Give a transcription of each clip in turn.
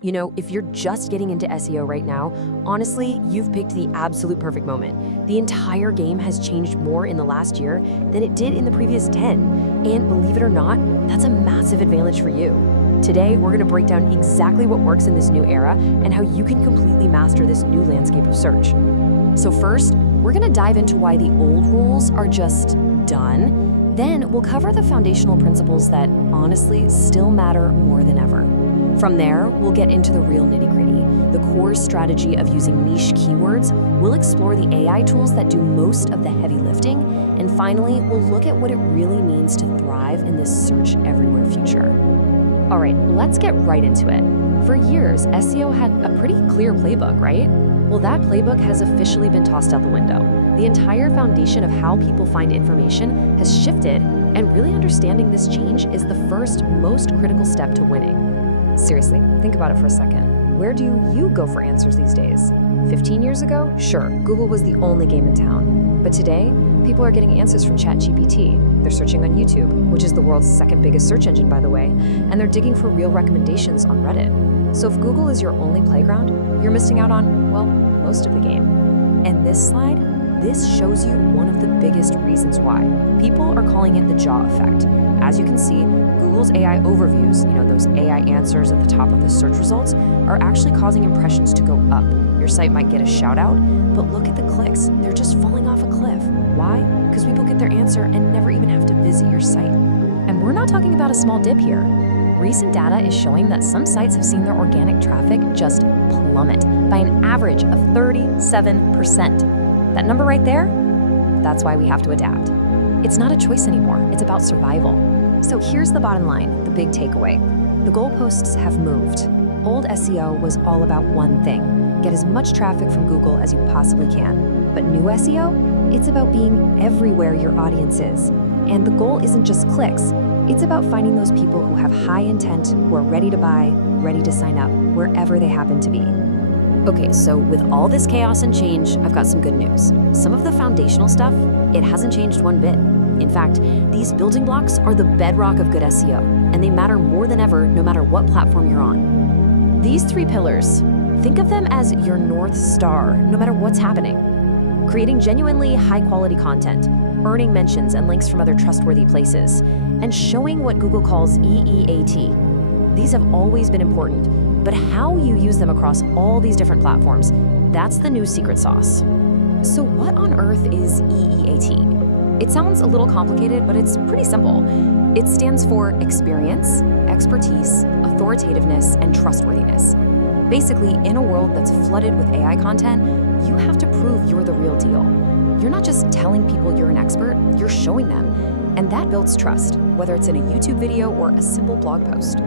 You know, if you're just getting into SEO right now, honestly, you've picked the absolute perfect moment. The entire game has changed more in the last year than it did in the previous 10. And believe it or not, that's a massive advantage for you. Today, we're going to break down exactly what works in this new era and how you can completely master this new landscape of search. So first, we're going to dive into why the old rules are just done. Then we'll cover the foundational principles that honestly still matter more than ever. From there, we'll get into the real nitty-gritty, the core strategy of using niche keywords. We'll explore the AI tools that do most of the heavy lifting. And finally, we'll look at what it really means to thrive in this search everywhere future. All right, let's get right into it. For years, SEO had a pretty clear playbook, right? Well, that playbook has officially been tossed out the window. The entire foundation of how people find information has shifted, and really understanding this change is the first, most critical step to winning. Seriously, think about it for a second. Where do you go for answers these days? 15 years ago, sure, Google was the only game in town. But today, people are getting answers from ChatGPT. They're searching on YouTube, which is the world's second biggest search engine, by the way, and they're digging for real recommendations on Reddit. So if Google is your only playground, you're missing out on, well, most of the game. And this slide, this shows you one of the biggest reasons why. People are calling it the jaw effect. As you can see, Google's AI overviews, those AI answers at the top of the search results, are actually causing impressions to go up. Your site might get a shout out, but look at the clicks. They're just falling off a cliff. Why? Because people get their answer and never even have to visit your site. And we're not talking about a small dip here. Recent data is showing that some sites have seen their organic traffic just plummet by an average of 37%. That number right there, that's why we have to adapt. It's not a choice anymore, it's about survival. So here's the bottom line, the big takeaway. The goalposts have moved. Old SEO was all about one thing: get as much traffic from Google as you possibly can. But new SEO, it's about being everywhere your audience is. And the goal isn't just clicks, it's about finding those people who have high intent, who are ready to buy, ready to sign up, wherever they happen to be. Okay, so with all this chaos and change, I've got some good news. Some of the foundational stuff, it hasn't changed one bit. In fact, these building blocks are the bedrock of good SEO, and they matter more than ever, no matter what platform you're on. These three pillars, think of them as your North Star, no matter what's happening. Creating genuinely high-quality content, earning mentions and links from other trustworthy places, and showing what Google calls EEAT. These have always been important, but how you use them across all these different platforms, that's the new secret sauce. So what on earth is EEAT? It sounds a little complicated, but it's pretty simple. It stands for experience, expertise, authoritativeness, and trustworthiness. Basically, in a world that's flooded with AI content, you have to prove you're the real deal. You're not just telling people you're an expert, you're showing them. And that builds trust, whether it's in a YouTube video or a simple blog post.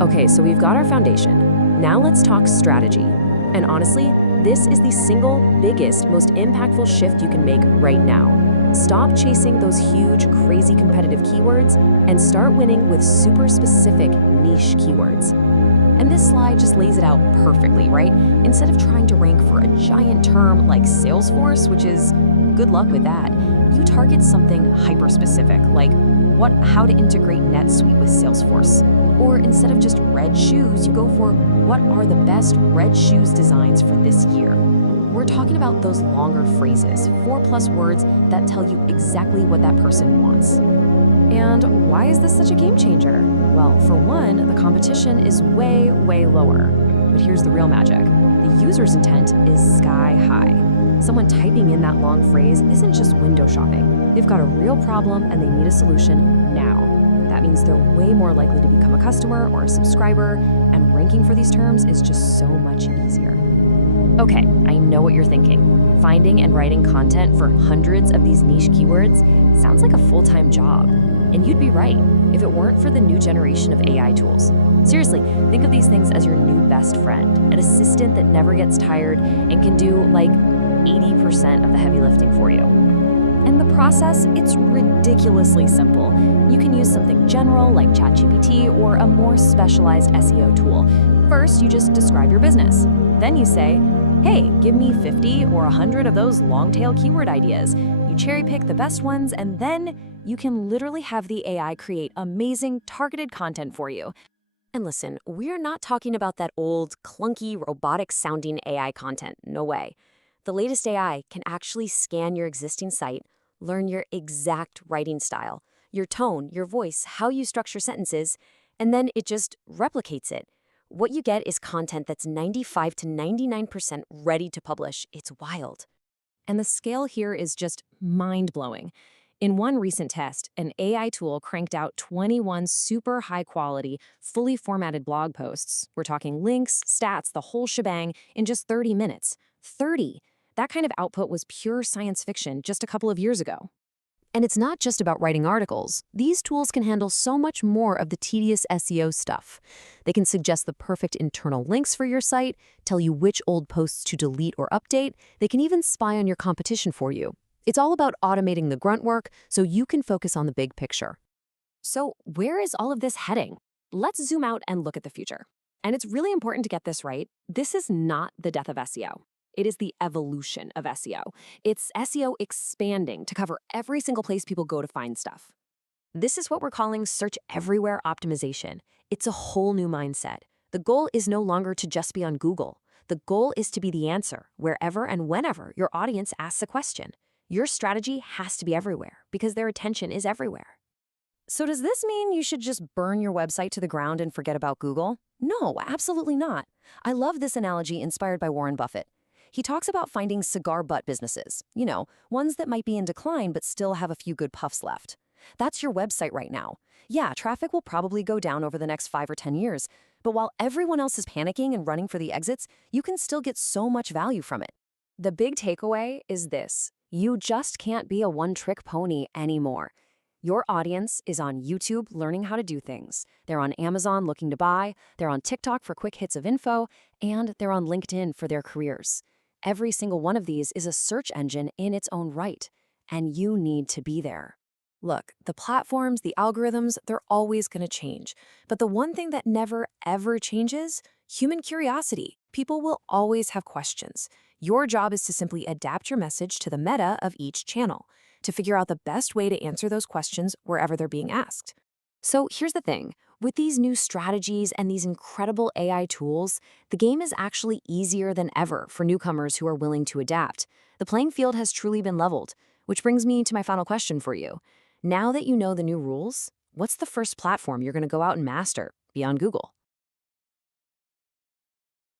Okay, so we've got our foundation. Now let's talk strategy. And honestly, this is the single biggest, most impactful shift you can make right now. Stop chasing those huge, crazy competitive keywords and start winning with super specific niche keywords. And this slide just lays it out perfectly, right? Instead of trying to rank for a giant term like Salesforce, which is good luck with that, you target something hyper-specific, like how to integrate NetSuite with Salesforce. Or instead of just red shoes, you go for what are the best red shoes designs for this year. We're talking about those longer phrases, 4+ words that tell you exactly what that person wants. And why is this such a game changer? Well, for one, the competition is way, way lower. But here's the real magic. The user's intent is sky high. Someone typing in that long phrase isn't just window shopping. They've got a real problem and they need a solution now. That means they're way more likely to become a customer or a subscriber, and ranking for these terms is just so much easier. Okay, I know what you're thinking. Finding and writing content for hundreds of these niche keywords sounds like a full-time job. And you'd be right if it weren't for the new generation of AI tools. Seriously, think of these things as your new best friend, an assistant that never gets tired and can do like 80% of the heavy lifting for you. And the process, it's ridiculously simple. You can use something general like ChatGPT or a more specialized SEO tool. First, you just describe your business. Then you say, hey, give me 50 or 100 of those long-tail keyword ideas. You cherry pick the best ones, and then you can literally have the AI create amazing targeted content for you. And listen, we're not talking about that old, clunky, robotic sounding AI content. No way. The latest AI can actually scan your existing site, learn your exact writing style, your tone, your voice, how you structure sentences, and then it just replicates it. What you get is content that's 95 to 99% ready to publish. It's wild. And the scale here is just mind-blowing. In one recent test, an AI tool cranked out 21 super high-quality, fully formatted blog posts. We're talking links, stats, the whole shebang, in just 30 minutes. 30! That kind of output was pure science fiction just a couple of years ago. And it's not just about writing articles. These tools can handle so much more of the tedious SEO stuff. They can suggest the perfect internal links for your site, tell you which old posts to delete or update. They can even spy on your competition for you. It's all about automating the grunt work so you can focus on the big picture. So where is all of this heading? Let's zoom out and look at the future. And it's really important to get this right. This is not the death of SEO. It is the evolution of SEO. It's SEO expanding to cover every single place people go to find stuff. This is what we're calling search everywhere optimization. It's a whole new mindset. The goal is no longer to just be on Google. The goal is to be the answer wherever and whenever your audience asks a question. Your strategy has to be everywhere because their attention is everywhere. So does this mean you should just burn your website to the ground and forget about Google? No, absolutely not. I love this analogy inspired by Warren Buffett. He talks about finding cigar butt businesses, ones that might be in decline but still have a few good puffs left. That's your website right now. Yeah, traffic will probably go down over the next 5 or 10 years, but while everyone else is panicking and running for the exits, you can still get so much value from it. The big takeaway is this: you just can't be a one-trick pony anymore. Your audience is on YouTube learning how to do things. They're on Amazon looking to buy, they're on TikTok for quick hits of info, and they're on LinkedIn for their careers. Every single one of these is a search engine in its own right, and you need to be there. Look, the platforms, the algorithms, they're always going to change. But the one thing that never, ever changes: human curiosity. People will always have questions. Your job is to simply adapt your message to the meta of each channel, to figure out the best way to answer those questions wherever they're being asked. So here's the thing. With these new strategies and these incredible AI tools, the game is actually easier than ever for newcomers who are willing to adapt. The playing field has truly been leveled, which brings me to my final question for you. Now that you know the new rules, what's the first platform you're going to go out and master beyond Google?